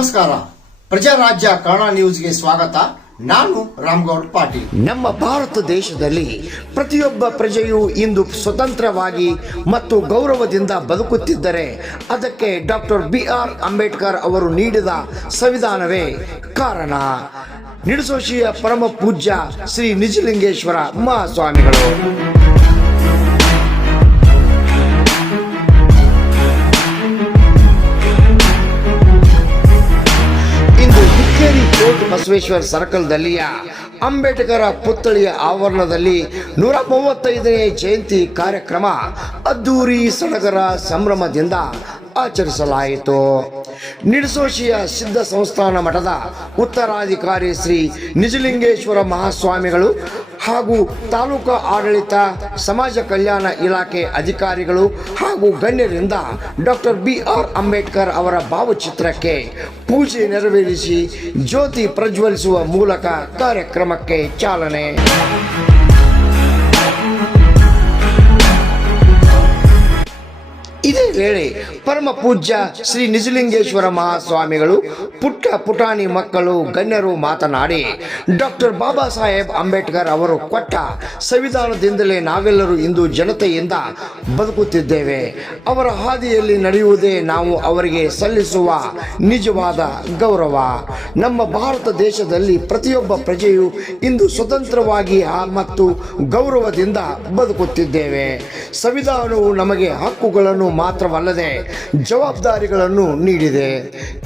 ನಮಸ್ಕಾರ. ಪ್ರಜಾರಾಜ್ಯ ಕನ್ನಡ ನ್ಯೂಸ್ಗೆ ಸ್ವಾಗತ. ನಾನು ರಾಮಗೌಡ ಪಾಟೀಲ್. ನಮ್ಮ ಭಾರತ ದೇಶದಲ್ಲಿ ಪ್ರತಿಯೊಬ್ಬ ಪ್ರಜೆಯು ಇಂದು ಸ್ವತಂತ್ರವಾಗಿ ಮತ್ತು ಗೌರವದಿಂದ ಬದುಕುತ್ತಿದ್ದರೆ ಅದಕ್ಕೆ ಡಾಕ್ಟರ್ BR ಅಂಬೇಡ್ಕರ್ ಅವರು ನೀಡಿದ ಸಂವಿಧಾನವೇ ಕಾರಣ. ನಿಡಸೋಶಿಯ ಪರಮ ಪೂಜ್ಯ ಶ್ರೀ ನಿಜಲಿಂಗೇಶ್ವರ ಮಹಾಸ್ವಾಮಿಗಳು. ಕೋರ್ಟ್ ಬಸವೇಶ್ವರ ಸರ್ಕಲ್ದಲ್ಲಿಯ ಅಂಬೇಡ್ಕರ ಪುತ್ಥಳಿಯ ಆವರಣದಲ್ಲಿ 135ನೇ ಜಯಂತಿ ಕಾರ್ಯಕ್ರಮ ಅದ್ದೂರಿ ಸಡಗರ ಸಂಭ್ರಮದಿಂದ ಆಚರಿಸಲಾಯಿತು. ನಿಡಸೋಶಿಯ ಸಿದ್ಧ ಸಂಸ್ಥಾನ ಮಠದ ಉತ್ತರಾಧಿಕಾರಿ ಶ್ರೀ ನಿಜಲಿಂಗೇಶ್ವರ ಮಹಾಸ್ವಾಮಿಗಳು ಹಾಗೂ ತಾಲೂಕು ಆಡಳಿತ, ಸಮಾಜ ಕಲ್ಯಾಣ ಇಲಾಖೆ ಅಧಿಕಾರಿಗಳು ಹಾಗೂ ಗಣ್ಯರಿಂದ ಡಾಕ್ಟರ್ BR ಅಂಬೇಡ್ಕರ್ ಅವರ ಭಾವಚಿತ್ರಕ್ಕೆ ಪೂಜೆ ನೆರವೇರಿಸಿ ಜ್ಯೋತಿ ಪ್ರಜ್ವಲಿಸುವ ಮೂಲಕ ಕಾರ್ಯಕ್ರಮಕ್ಕೆ ಚಾಲನೆ. ಇದೇ ವೇಳೆ ಪರಮ ಪೂಜ್ಯ ಶ್ರೀ ನಿಜಲಿಂಗೇಶ್ವರ ಮಹಾಸ್ವಾಮಿಗಳು, ಪುಟ್ಟ ಪುಟಾಣಿ ಮಕ್ಕಳು, ಗಣ್ಯರು ಮಾತನಾಡಿ ಡಾಕ್ಟರ್ ಬಾಬಾ ಸಾಹೇಬ್ ಅಂಬೇಡ್ಕರ್ ಅವರು ಕೊಟ್ಟ ಸಂವಿಧಾನದಿಂದಲೇ ನಾವೆಲ್ಲರೂ ಇಂದು ಜನತೆಯಿಂದ ಬದುಕುತ್ತಿದ್ದೇವೆ. ಅವರ ಹಾದಿಯಲ್ಲಿ ನಡೆಯುವುದೇ ನಾವು ಅವರಿಗೆ ಸಲ್ಲಿಸುವ ನಿಜವಾದ ಗೌರವ. ನಮ್ಮ ಭಾರತ ದೇಶದಲ್ಲಿ ಪ್ರತಿಯೊಬ್ಬ ಪ್ರಜೆಯು ಇಂದು ಸ್ವತಂತ್ರವಾಗಿ ಮತ್ತು ಗೌರವದಿಂದ ಬದುಕುತ್ತಿದ್ದೇವೆ. ಸಂವಿಧಾನವು ನಮಗೆ ಹಕ್ಕುಗಳನ್ನು ಮಾತ್ರವಲ್ಲದೆ ಜವಾಬ್ದಾರಿಗಳನ್ನು ನೀಡಿದೆ.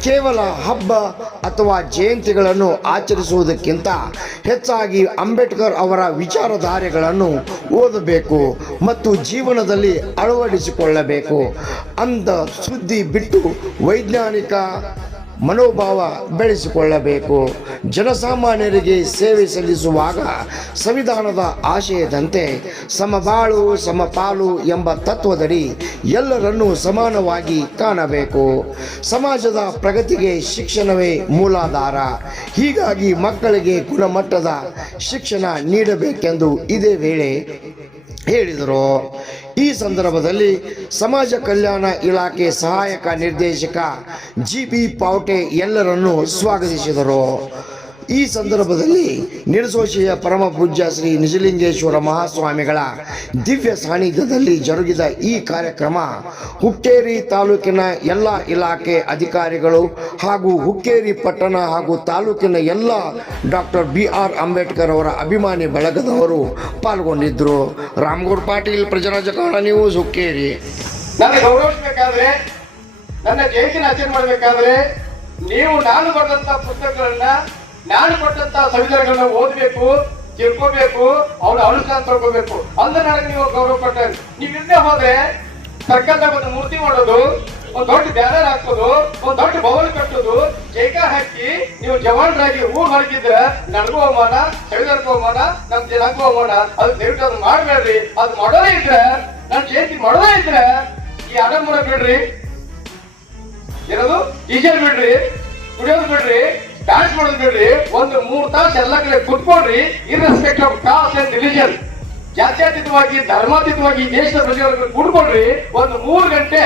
ಕೇವಲ ಹಬ್ಬ ಅಥವಾ ಜಯಂತಿಗಳನ್ನು ಆಚರಿಸುವುದಕ್ಕಿಂತ ಹೆಚ್ಚಾಗಿ ಅಂಬೇಡ್ಕರ್ ಅವರ ವಿಚಾರಧಾರೆಗಳನ್ನು ಓದಬೇಕು ಮತ್ತು ಜೀವನದಲ್ಲಿ ಅಳವಡಿಸಿಕೊಳ್ಳಬೇಕು. ಅಂದ ಸುದ್ದಿ ಬಿಟ್ಟು ವೈಜ್ಞಾನಿಕ ಮನೋಭಾವ ಬೆಳೆಸಿಕೊಳ್ಳಬೇಕು. ಜನಸಾಮಾನ್ಯರಿಗೆ ಸೇವೆ ಸಲ್ಲಿಸುವಾಗ ಸಂವಿಧಾನದ ಆಶಯದಂತೆ ಸಮಬಾಳು ಸಮಪಾಲು ಎಂಬ ತತ್ವದಡಿ ಎಲ್ಲರನ್ನೂ ಸಮಾನವಾಗಿ ಕಾಣಬೇಕು. ಸಮಾಜದ ಪ್ರಗತಿಗೆ ಶಿಕ್ಷಣವೇ ಮೂಲಾಧಾರ. ಹೀಗಾಗಿ ಮಕ್ಕಳಿಗೆ ಗುಣಮಟ್ಟದ ಶಿಕ್ಷಣ ನೀಡಬೇಕೆಂದು ಇದೇ ವೇಳೆ ಹೇಳಿದರು. ಈ ಸಂದರ್ಭದಲ್ಲಿ ಸಮಾಜ ಕಲ್ಯಾಣ ಇಲಾಖೆ ಸಹಾಯಕ ನಿರ್ದೇಶಕ GB ಪಾವಟೆ ಎಲ್ಲರನ್ನೂ ಸ್ವಾಗತಿಸಿದರು. ಈ ಸಂದರ್ಭದಲ್ಲಿ ನಿಡಸೋಶಿಯ ಪರಮ ಪೂಜ್ಯ ಶ್ರೀ ನಿಜಲಿಂಗೇಶ್ವರ ಮಹಾಸ್ವಾಮಿಗಳ ದಿವ್ಯ ಸಾನ್ನಿಧ್ಯದಲ್ಲಿ ಜರುಗಿದ ಈ ಕಾರ್ಯಕ್ರಮ ಹುಕ್ಕೇರಿ ತಾಲೂಕಿನ ಎಲ್ಲ ಇಲಾಖೆ ಅಧಿಕಾರಿಗಳು ಹಾಗೂ ಹುಕ್ಕೇರಿ ಪಟ್ಟಣ ಹಾಗೂ ತಾಲೂಕಿನ ಎಲ್ಲ ಡಾಕ್ಟರ್ BR ಅಂಬೇಡ್ಕರ್ ಅವರ ಅಭಿಮಾನಿ ಬಳಗದವರು ಪಾಲ್ಗೊಂಡಿದ್ದರು. ರಾಮಗೌಡ ಪಾಟೀಲ್, ಪ್ರಜಾರಾಜ್ಯ ಕನ್ನಡ ನ್ಯೂಸ್, ಹುಕ್ಕೇರಿ. ನನ್ನ ಗೌರವಿಸಬೇಕಾದ್ರೆ, ನನ್ನ ಜಯಂತಿನ ಆಚರಣೆ ಮಾಡಬೇಕಾದ್ರೆ ನೀವು ನಾನು ಬರೆದಂತ ಪುಸ್ತಕಗಳನ್ನ, ನಾನು ಕೊಟ್ಟಂತ ಸಂವಿಧಾನಗಳನ್ನ ಓದಬೇಕು, ತಿಳ್ಕೋಬೇಕು, ಅವ್ರ ಅನುಷ್ಠಾನ ತಗೋಬೇಕು. ಅಂದ್ರೆ ನನಗೆ ನೀವು ಗೌರವ ಕೊಟ್ಟರೆ. ನೀವು ಇಲ್ಲದೆ ಹೋದ್ರೆ ಸರ್ಕಾರದಾಗ ಒಂದು ಮೂರ್ತಿ ಮಾಡೋದು, ಒಂದು ದೊಡ್ಡ ಬ್ಯಾನರ್ ಹಾಕೋದು, ಒಂದು ದೊಡ್ಡ ಭವನ ಕಟ್ಟೋದು, ಜೈಕ ಹಾಕಿ ನೀವು ಜವಾನರಾಗಿ ಊರ್ ಹೊರಗಿದ್ರೆ ನನಗೂ ಅವಮಾನ, ಸಂವಿಧಾನಕ್ಕೂ ಅವಮಾನ, ನಮ್ ಜನಕ್ಕೂ ಅವಮಾನ. ಅದು ದಯವಿಟ್ಟು ಅದು ಮಾಡಬೇಡ್ರಿ. ಅದು ಮಾಡೋದೇ ಇದ್ರೆ, ನನ್ನ ಜಯಂತಿ ಮಾಡೋದೇ ಇದ್ರೆ ಈ ಆಡಂಬರ ಬಿಡ್ರಿ, ಏನದು ಡೀಜೆ ಬಿಡ್ರಿ, ಕುಡಿಯೋದು ಬಿಡ್ರಿ, ಡ್ಯಾನ್ಸ್ ಮಾಡೋದು ಬಿಡ್ರಿ. ಒಂದು 3 ತಾಸು ಎಲ್ಲ ಕಡೆ ಕುತ್ಕೊಡ್ರಿ. Irrespective of caste and religion, ಜಾತ್ಯತೀತವಾಗಿ, ಧರ್ಮಾತೀತವಾಗಿ ದೇಶದ ಪ್ರಜೆಗಳಿಗೆ ಕೂಡ್ಕೊಡ್ರಿ. ಒಂದು 3 ಗಂಟೆ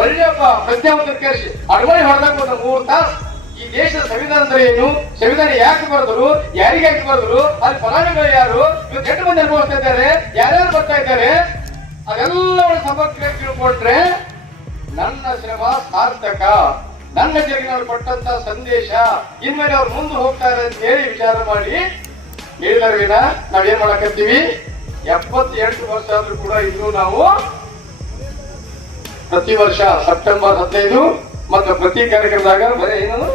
ಒಳ್ಳೆ ಪ್ರಜ್ಞಾವಂತರ ಕರೆಸಿ ಅಡವಳಿ ಹೊಡೆದಾಗ ಒಂದು 3 ತಾಸು ಈ ದೇಶದ ಸಂವಿಧಾನ ಅಂದ್ರೆ ಏನು, ಸಂವಿಧಾನ ಯಾಕೆ ಬರೆದ್ರು, ಯಾರಿಗೆ ಯಾಕೆ ಬರೆದ್ರು, ಅಲ್ಲಿ ಫಲಾನುಭವಿಗಳು ಯಾರು, ಇವ್ರು ಕೆಟ್ಟ ಮಂದಿ ಅನುಭವಿಸ್ತಾ ಇದ್ದಾರೆ, ಯಾರ್ಯಾರು ಬರ್ತಾ ಇದ್ದಾರೆ, ಅದೆಲ್ಲವನ್ನು ಸಮಗ್ರ ತಿಳ್ಕೊಂಡ್ರೆ ನನ್ನ ಶ್ರಮ ಸಾರ್ಥಕ. ನನ್ನ ಜಗನಲ್ಲಿ ಕೊಟ್ಟಂತ ಸಂದೇಶ ಇನ್ಮೇಲೆ ಅವ್ರು ಮುಂದೆ ಹೋಗ್ತಾರೆ ಅಂತ ಹೇಳಿ ವಿಚಾರ ಮಾಡಿ ಹೇಳಿದಾರ್ವಿನ ನಾವೇನ್ ಮಾಡಕತ್ತೀವಿ. 78 ವರ್ಷ ಆದ್ರೂ ಕೂಡ ಇನ್ನು ನಾವು ಪ್ರತಿ ವರ್ಷ ಸೆಪ್ಟೆಂಬರ್ 15 ಮತ್ತು ಪ್ರತಿ ಕಾರ್ಯಕ್ರಮದಾಗ ಬರೀ ಏನು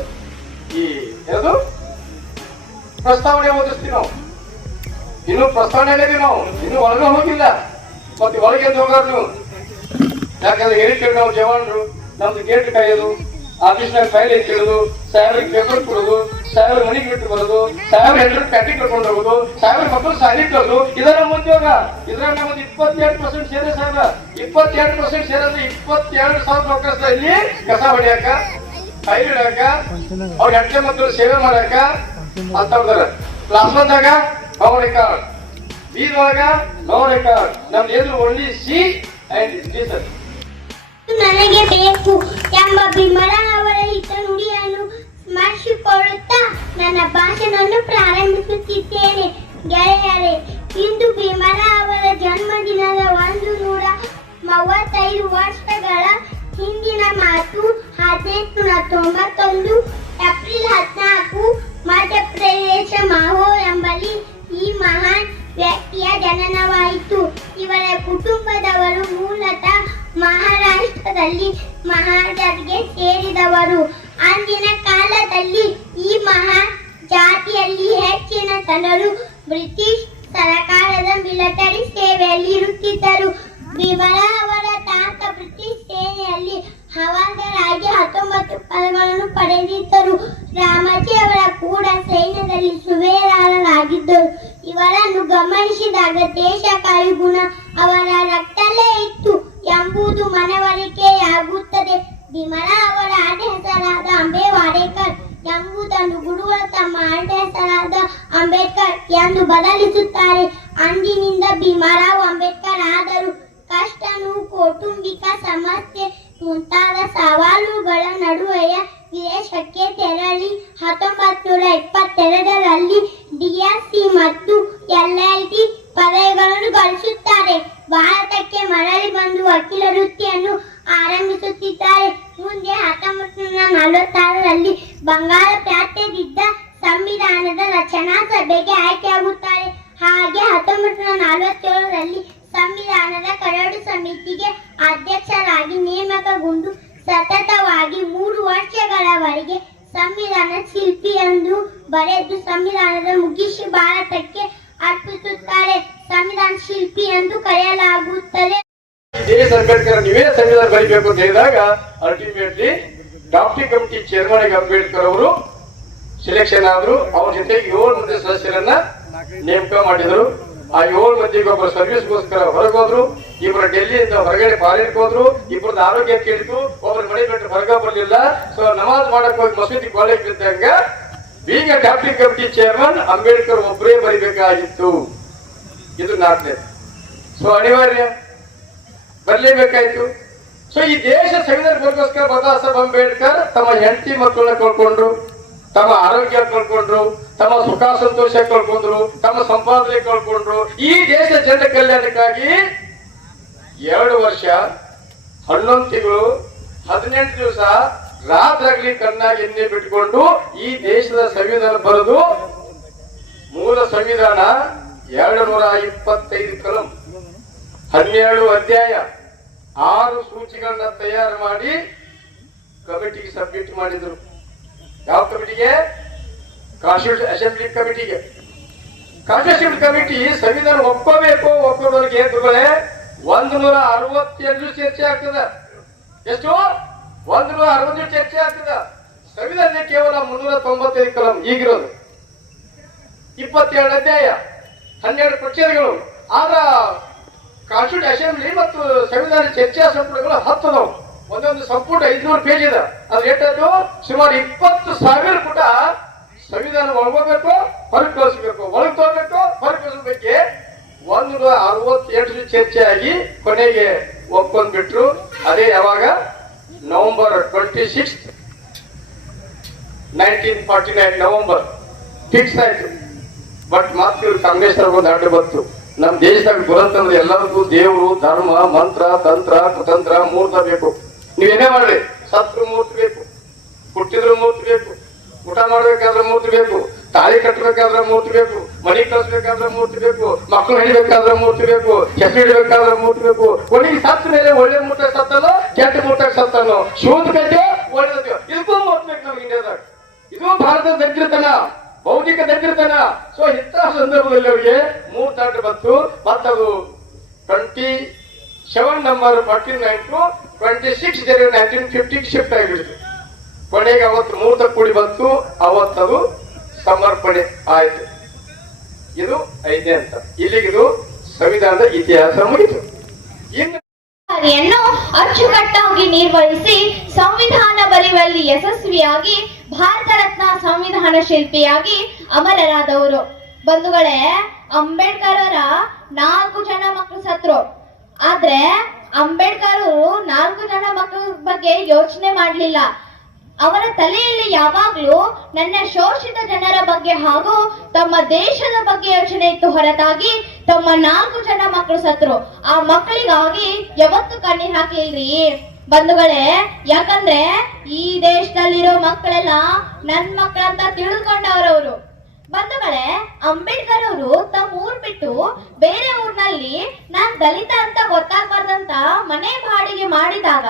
ಈ ಯಾವುದು ಪ್ರಸ್ತಾವನೆ ಓದಿಸ್ತೀವಿ ನಾವು. ಇನ್ನು ಪ್ರಸ್ತಾವನೆ ನಾವು ಇನ್ನು ಒಳಗೆ ಹೋಗಿಲ್ಲ. ಮತ್ತೆ ಒಳಗೆ ಹೋಗಾರ ನೀವು, ಯಾಕಂದ್ರೆ ಹೇಳಿದ್ದೇವೆ ನಾವು ಜವಾನರು. ನಮ್ದು ಗೇಟ್ ಕಾಯೋದು, ಆಫೀಸ್ನಾಗ ಫೈಲ್ ಇಟ್ಟಿರೋದು, ಸಾಹೇಬ್ರಿಗೆ ಪೇಪರ್ ಕೊಡೋದು, ಸಾಹೇಬ್ರ ಮನೆಗೆ ಬಿಟ್ಟು ಬರೋದು, ಸಾಹೇಬ್ರ ಹೆಂಡ್ರಿಗೆ ಪ್ಯಾಟಿಂಗ್ ಕರ್ಕೊಂಡು ಹೋಗೋದು, ಸಾಹೇಬ್ರ ಮಕ್ಕಳು ಸಾಲಿ ಕರೋದು, ಇದರ ನಮ್ಮ ಉದ್ಯೋಗ. ಇದ್ರಾಗ ನಮ್ಮದು 22% ಸೇರೆ ಸಾಹೇಬ್ರ. 22% ಸೇರಿದ್ರೆ 22,000 ನೌಕರಸ್ಥ ಇಲ್ಲಿ ಕಸ ಹೊಡಿಯಾಕ, ಫೈಲ್ ಇಡಾಕ, ಅವ್ರ ಹೆಂಡತಿ ಮಕ್ಕಳು ಸೇವೆ ಮಾಡಾಕ ಅಂತ ಕ್ಲಾಸ್ ಬಂದಾಗ ನೋ ರೆಕಾರ್ಡ್, ಬೀದೊಳಗ ನೋ ರೆಕಾರ್ಡ್. ನಮ್ದು ಏನು ಓನ್ಲಿ ಸಿ ಅಂಡ್ ಲಿಸನ್. ನನಗೆ ಬೇಕು ಎಂಬ ಬಿಮಲ ಅವರ ಹಿತ ನುಡಿಯನ್ನು ಸ್ಮರಿಸಿಕೊಳ್ಳುತ್ತಾ ನನ್ನ ಭಾಷಣವನ್ನು ಪ್ರಾರಂಭಿಸುತ್ತಿದ್ದೇನೆ. ಗೆಳೆಯರೇ, ಇಂದು ಭೀಮರ ಅವರ ಜನ್ಮದಿನದ 135 ವರ್ಷಗಳ ಹಿಂದಿನ ಮಾತು. 1891 ಏಪ್ರಿಲ್ 14 ಮಧ್ಯಪ್ರದೇಶ ಮಾಹೋರ್ ಎಂಬಲ್ಲಿ ಈ ಮಹಾನ್ ವ್ಯಕ್ತಿಯ ಜನನವಾಯಿತು. ಇವರ ಕುಟುಂಬದವರು ಮೂಲತಃ ಮಹಾರಾಷ್ಟ್ರದಲ್ಲಿ ಮಹಾಜರ್ಗೆ ಸೇರಿದವರು. ಅಂದಿನ ಕಾಲದಲ್ಲಿ ಈ ಮಹಾನ್ ಜಾತಿಯಲ್ಲಿ ಹೆಚ್ಚಿನ ಜನರು ಬ್ರಿಟಿಷ್ ಸರಕಾರದ ಮಿಲಿಟರಿ ಸೇವೆಯಲ್ಲಿ ಇರುತ್ತಿದ್ದರು. ಭೀಮರ ಅವರ ತಾತ ಬ್ರಿಟಿಷ್ ಸೇನೆಯಲ್ಲಿ ಹವಾಲ್ದಾರಾಗಿ 19 ಪದಗಳನ್ನು ಪಡೆದಿದ್ದರು. ರಾಮಾಜಿ ಅವರ ಕೂಡ ಸೈನ್ಯದಲ್ಲಿ ಸುಬೇದಾರರಾಗಿದ್ದರು. ಇವರನ್ನು ಗಮನಿಸಿದಾಗ ದೇಶಕಾರಿ ಗುಣ ಅವರ ರಕ್ತಲ್ಲೇ ಇತ್ತು ಎಂಬುದು ಮನವರಿಕೆಯಾಗುತ್ತದೆ. ಭೀಮರ ಅವರ ಅಡ್ಡ ಹೆಸರಾದ ಅಂಬೆ ವಾಡೇಕರ್ ಎಂಬುದನ್ನು ಗುರುಗಳು ತಮ್ಮ ಅಡ್ಡ ಹೆಸರಾದ ಅಂಬೇಡ್ಕರ್ ಎಂದು ಬದಲಿಸುತ್ತಾರೆ. ಅಂದಿನಿಂದ ಭೀಮರಾವ್ ಅಂಬೇಡ್ಕರ್ ಆದರು. ಕಷ್ಟ, ನೋವು, ಕೌಟುಂಬಿಕ ಸಮಸ್ಯೆ ಮುಂತಾದ ಸವಾಲುಗಳ ನಡುವೆಯ ವಿದೇಶಕ್ಕೆ ತೆರಳಿ 1922ರಲ್ಲಿ ಡಿಎಸ್ಸಿ ಮತ್ತು LLD ಪದವಿಗಳನ್ನು ಗಳಿಸುತ್ತಾರೆ. ಭಾರತಕ್ಕೆ ಮರಳಿ ಬಂದು ವಕೀಲ ವೃತ್ತಿಯನ್ನು ಆರಂಭಿಸುತ್ತಿದ್ದಾರೆ. ಮುಂದೆ 1946ರಲ್ಲಿ ಬಂಗಾಳ ಪ್ರಾಂತ್ಯದಿಂದ ಸಂವಿಧಾನದ ರಚನಾ ಸಭೆಗೆ ಆಯ್ಕೆಯಾಗುತ್ತಾರೆ. ಹಾಗೆ 1947ರಲ್ಲಿ ಸಂವಿಧಾನದ ಕರಡು ಸಮಿತಿಗೆ ಅಧ್ಯಕ್ಷರಾಗಿ ನೇಮಕಗೊಂಡು ಸತತವಾಗಿ 3 ವರ್ಷಗಳವರೆಗೆ ಸಂವಿಧಾನ ಶಿಲ್ಪಿ ಎಂದು ಬರೆದು ಸಂವಿಧಾನದ ಮುಗಿಸಿ ಭಾರತಕ್ಕೆ ಅರ್ಪಿಸುತ್ತಾರೆ. ಸಂವಿಧಾನ ಶಿಲ್ಪಿ ಎಂದು ಕರೆಯಲಾಗುತ್ತದೆ. ದೇಶ ಅಂಬೇಡ್ಕರ್ ನೀವೇ ಸಂವಿಧಾನ ಬರೀಬೇಕು ಅಂತ ಹೇಳಿದಾಗ ಅಲ್ಟಿಮೇಟ್ಲಿ ಡಾಕ್ಟರ್ ಕಮಿಟಿ ಚೇರ್ಮನ್ ಆಗಿ ಅಂಬೇಡ್ಕರ್ ಅವರು ಸೆಲೆಕ್ಷನ್ ಆದ್ರು. ಅವ್ರ ಜೊತೆಗೆ 7 ಮಂದಿ ಸದಸ್ಯರನ್ನ ನೇಮಕ ಮಾಡಿದರು. ಆ 7 ಮಂದಿಗೆ ಒಬ್ಬರು ಸರ್ವಿಸ್ಗೋಸ್ಕರ ಹೊರಗೋದ್ರು, ಇಬ್ಬರು ಡೆಲ್ಲಿಯಿಂದ ಹೊರಗಡೆ ಫಾರಿನ್ಗೆ ಹೋದ್ರು, ಇಬ್ಬರದ್ದು ಆರೋಗ್ಯ ಕೇಳಿತು, ಒಬ್ರು ಮನೆ ಬಿಟ್ಟು ಹೊರಗ ಬರ್ಲಿಲ್ಲ. ಸೊ ನಮಾಜ್ ಮಾಡಕ್ ಹೋಗಿ ಮಸೂದಿ ಕಾಲೇಜ್ ಬಿದ್ದಂಗ ಬೀಗ ಡಾಕ್ಟರ್ ಕಮಿಟಿ ಚೇರ್ಮನ್ ಅಂಬೇಡ್ಕರ್ ಒಬ್ಬರೇ ಬರಿಬೇಕಾಗಿತ್ತು. ಇದು 4ನೇ. ಸೊ ಅನಿವಾರ್ಯ ಬರ್ಲೇಬೇಕಾಯ್ತು. ಸೊ ಈ ದೇಶ ಸಂವಿಧಾನ ಬರೋಸ್ಕರ ಬಾಬಾ ಸಾಹೇಬ್ ಅಂಬೇಡ್ಕರ್ ತಮ್ಮ ಹೆಂಡತಿ ಮಕ್ಕಳನ್ನ ಕಳ್ಕೊಂಡ್ರು, ತಮ್ಮ ಆರೋಗ್ಯ ಕಳ್ಕೊಂಡ್ರು, ತಮ್ಮ ಸುಖ ಸಂತೋಷ ಕಳ್ಕೊಂಡ್ರು, ತಮ್ಮ ಸಂಪಾದನೆ ಕಳ್ಕೊಂಡ್ರು. ಈ ದೇಶ ಜನರ ಕಲ್ಯಾಣಕ್ಕಾಗಿ 2 ವರ್ಷ 11 ತಿಂಗಳು 18 ದಿವಸ ರಾತ್ರಾಗ್ಲಿ ಕಣ್ಣಾಗಿ ಎಣ್ಣೆ ಬಿಟ್ಕೊಂಡು ಈ ದೇಶದ ಸಂವಿಧಾನ ಬರೆದು ಮೂಲ ಸಂವಿಧಾನ 225 ಕಲಂ 12 ಅಧ್ಯಾಯ 6 ಸೂಚಿಗಳನ್ನ ತಯಾರು ಮಾಡಿ ಕಮಿಟಿಗೆ ಸಬ್ಮಿಟ್ ಮಾಡಿದ್ರು. ಯಾವ ಕಮಿಟಿಗೆ? ಕಾನ್ಸ್ಟಿಟ್ಯೂಷನ್ ಅಸೆಂಬ್ಲಿ ಕಮಿಟಿಗೆ. ಕಾನ್ಸ್ಟಿಟ್ಯೂಷನ್ ಕಮಿಟಿ ಸಂವಿಧಾನ ಒಪ್ಕೋಬೇಕು, ಒಪ್ಕೊಳ್ಳೋರಿಗೆ ಗುರುಗಳೇ 162 ಚರ್ಚೆ ಆಗ್ತದ. ಎಷ್ಟು? 160 ಚರ್ಚೆ ಆಗ್ತದ. ಸಂವಿಧಾನ ಕೇವಲ 395 ಕಲಂ ಈಗಿರೋದು, 22 ಅಧ್ಯಾಯ 12 ಪ್ರಚ್ಛೇದಗಳು. ಆದ್ರ ಕಾನ್ಸ್ಟಿಟ್ಯೂಷನ್ ಅಸೆಂಬ್ಲಿ ಮತ್ತು ಸಂವಿಧಾನ ಚರ್ಚಾ ಸಂಪುಟಗಳು 10 ಅದಾವು. ಒಂದೊಂದು ಸಂಪುಟ 500 ಪೇಜ್ ಇದೆ. ಅದ್ರ ಎಷ್ಟದು? ಸುಮಾರು 20,000 ಪುಟ ಸಂವಿಧಾನ ಒಳಗೋಗ್ಬೇಕು, ಹೊರಗೆ ಕಳಿಸ್ಬೇಕು, ಒಳಗೆ ತಗೋಬೇಕು, ಹೊರಗೆ ಕಳಿಸ್ಬೇಕು. 168 ಚರ್ಚೆ ಆಗಿ ಕೊನೆಗೆ ಒಪ್ಕೊಂಡ್ಬಿಟ್ರು. ಅದೇ ಯಾವಾಗ? ನವೆಂಬರ್ 26, 1949 ನವೆಂಬರ್ ಫಿಕ್ಸ್ ಆಯ್ತು. ಬಟ್ ಮತ್ತೆ ಕಾಂಗ್ರೆಸ್ ಒಂದು ಅಡ್ಡ ಬಂತು. ನಮ್ ದೇಶದಾಗ ಬರಂತಂದ್ರೆ ಎಲ್ಲರಿಗೂ ದೇವರು, ಧರ್ಮ, ಮಂತ್ರ, ತಂತ್ರ, ಕುತಂತ್ರ ಮೂರ್ತ ಬೇಕು. ನೀವೇನೇ ಮಾಡ್ರಿ, ಸತ್ರು ಮೂರ್ತಿ ಬೇಕು, ಹುಟ್ಟಿದ್ರು ಮೂರ್ತಿ ಬೇಕು, ಊಟ ಮಾಡ್ಬೇಕಾದ್ರೆ ಮೂರ್ತಿ ಬೇಕು, ತಾಳಿ ಕಟ್ಟಬೇಕಾದ್ರೆ ಮೂರ್ತಿ ಬೇಕು, ಮನಿ ಕಳಿಸ್ಬೇಕಾದ್ರೆ ಮೂರ್ತಿ ಬೇಕು, ಮಕ್ಕಳು ಹಿಡಿಬೇಕಾದ್ರೆ ಮೂರ್ತಿ ಬೇಕು, ಹೆಸರು ಹಿಡಬೇಕಾದ್ರೆ ಮೂರ್ತಿ ಬೇಕು. ಕೊನೆಗೆ ಸತ್ತ ಮೇಲೆ ಒಳ್ಳೆ ಮೂಟ ಸತ್ತನೋ ಕೆಟ್ಟ ಮೂಟ ಸತ್ತನೋ, ಶೂದ್ ಕಟ್ಟೆ ಒಳ್ಳೆದ ಇದಕ್ಕೂ ಮೂರ್ತಿ ಬೇಕು ನಮ್ಗೆ ಇಂಡಿಯಾದಾಗ. ಇದು ಭಾರತದ ದರಿದ್ರತನ, ಬೌದ್ಧಿಕ ದರಿದ್ರತನ. ಸೊ ಇಂತಹ ಸಂದರ್ಭದಲ್ಲಿ ಅವರಿಗೆ 3 ತಾಟು ಬಂತು. ಮತ್ತದು 27 ನಂಬರ್ 14 to 26 January 1950 ಶಿಫ್ಟ್ ಆಗಿಬಿಡ್ತು. ಕೊನೆಗೆ ಅವತ್ತು 3 ಕೂಡಿ ಬಂತು. ಅವತ್ತದು ಸಮರ್ಪಣೆ ಆಯ್ತು. ಇದು 5ನೇ ಅಂತ. ಇಲ್ಲಿಗಿದು ಸಂವಿಧಾನದ ಇತಿಹಾಸ ಮುಗಿತು. ಇನ್ನು ಅಚ್ಚುಕಟ್ಟಾಗಿ ನಿರ್ವಹಿಸಿ ಸಂವಿಧಾನ ಬರೆಯುವಲ್ಲಿ ಯಶಸ್ವಿಯಾಗಿ ಭಾರತ ರತ್ನ ಸಂವಿಧಾನ ಶಿಲ್ಪಿಯಾಗಿ ಅಮರರಾದವರು. ಬಂಧುಗಳೇ, ಅಂಬೇಡ್ಕರ್ ಅವರ 4 ಜನ ಮಕ್ಕಳು ಸತ್ರು. ಆದ್ರೆ ಅಂಬೇಡ್ಕರ್ ಅವರು 4 ಜನ ಮಕ್ಕಳ ಬಗ್ಗೆ ಯೋಚನೆ ಮಾಡ್ಲಿಲ್ಲ. ಅವರ ತಲೆಯಲ್ಲಿ ಯಾವಾಗ್ಲೂ ನನ್ನ ಶೋಷಿತ ಜನರ ಬಗ್ಗೆ ಹಾಗೂ ತಮ್ಮ ದೇಶದ ಬಗ್ಗೆ ಯೋಚನೆ ಇತ್ತು ಹೊರತಾಗಿ ತಮ್ಮ 4 ಜನ ಮಕ್ಕಳು ಸತ್ರು ಆ ಮಕ್ಕಳಿಗಾಗಿ ಯಾವತ್ತು ಕಣ್ಣೀರ್ ಹಾಕ್ಲಿಲ್ರಿ ಬಂಧುಗಳೇ. ಯಾಕಂದ್ರೆ ಈ ದೇಶದಲ್ಲಿರೋ ಮಕ್ಕಳೆಲ್ಲ ನನ್ ಮಕ್ಕಳಂತ ತಿಳಿದುಕೊಂಡವ್ರವ್ರು. ಬಂಧುಗಳೇ, ಅಂಬೇಡ್ಕರ್ ಅವರು ತಮ್ಮ ಊರ್ ಬಿಟ್ಟು ಬೇರೆ ಊರ್ನಲ್ಲಿ ನಾನ್ ದಲಿತ ಅಂತ ಗೊತ್ತಾಗ್ಬಾರ್ದಂತ ಮನೆ ಬಾಡಿಗೆ ಮಾಡಿದಾಗ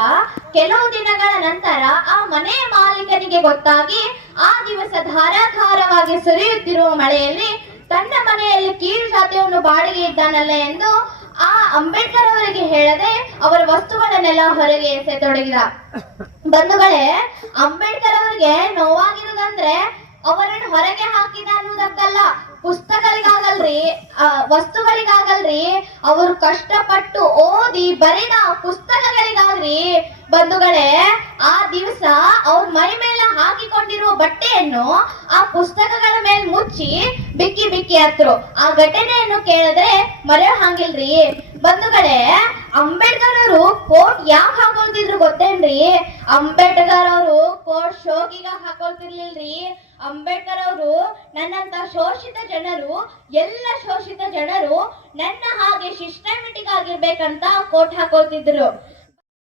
ಕೆಲವು ದಿನಗಳ ನಂತರ ಆ ಮನೆಯ ಮಾಲೀಕನಿಗೆ ಗೊತ್ತಾಗಿ ಆ ದಿವಸ ಧಾರಾಧಾರವಾಗಿ ಸುರಿಯುತ್ತಿರುವ ಮಳೆಯಲ್ಲಿ ತನ್ನ ಮನೆಯಲ್ಲಿ ಕೀಳು ಜಾತಿಯನ್ನು ಬಾಡಿಗೆ ಇದ್ದಾನಲ್ಲ ಎಂದು ಆ ಅಂಬೇಡ್ಕರ್ ಅವರಿಗೆ ಹೇಳದೆ ಅವರ ವಸ್ತುಗಳನ್ನೆಲ್ಲ ಹೊರಗೆ ಎಸೆತೊಡಗಿದ. ಬಂಧುಗಳೇ, ಅಂಬೇಡ್ಕರ್ ಅವರಿಗೆ ನೋವಾಗಿರುವುದಂದ್ರೆ ಅವರನ್ನು ಹೊರಗೆ ಹಾಕಿದ ಅನ್ನುವುದಕ್ಕಲ್ಲ, ಪುಸ್ತಕಗಳಿಗಾಗಲ್ರಿ, ವಸ್ತುಗಳಿಗಾಗಲ್ರಿ, ಅವರು ಕಷ್ಟಪಟ್ಟು ಓದಿ ಬರೆದ ಪುಸ್ತಕಗಳಿಗಾಗ್ರಿ. ಬಂಧುಗಳೇ, ಆ ದಿವಸ ಅವ್ರ ಮೈ ಮೇಲೆ ಹಾಕಿಕೊಂಡಿರುವ ಬಟ್ಟೆಯನ್ನು ಆ ಪುಸ್ತಕಗಳ ಮೇಲೆ ಮುಚ್ಚಿ ಬಿಕ್ಕಿ ಬಿಕ್ಕಿ ಹತ್ರು. ಆ ಘಟನೆಯನ್ನು ಕೇಳಿದ್ರೆ ಮರೆಯೋ ಹಂಗಿಲ್ರಿ. ಬಂಧುಗಳೇ, ಅಂಬೇಡ್ಕರ್ ಅವರು ಕೋಟ್ ಯಾಕೆ ಹಾಕೊಳ್ತಿದ್ರು ಗೊತ್ತೇನ್ರಿ? ಅಂಬೇಡ್ಕರ್ ಅವರು ಕೋಟ್ ಶೋಕಿಗ ಹಾಕೊಳ್ತಿರ್ಲಿಲ್ರಿ. ಅಂಬೇಡ್ಕರ್ ಅವರು ನನ್ನಂತ ಶೋಷಿತ ಜನರು, ಎಲ್ಲ ಶೋಷಿತ ಜನರು ನನ್ನ ಹಾಗೆ ಸಿಸ್ಟಮೆಟಿಕ್ ಆಗಿರ್ಬೇಕಂತ ಕೋಟ್ ಹಾಕೊಳ್ತಿದ್ರು.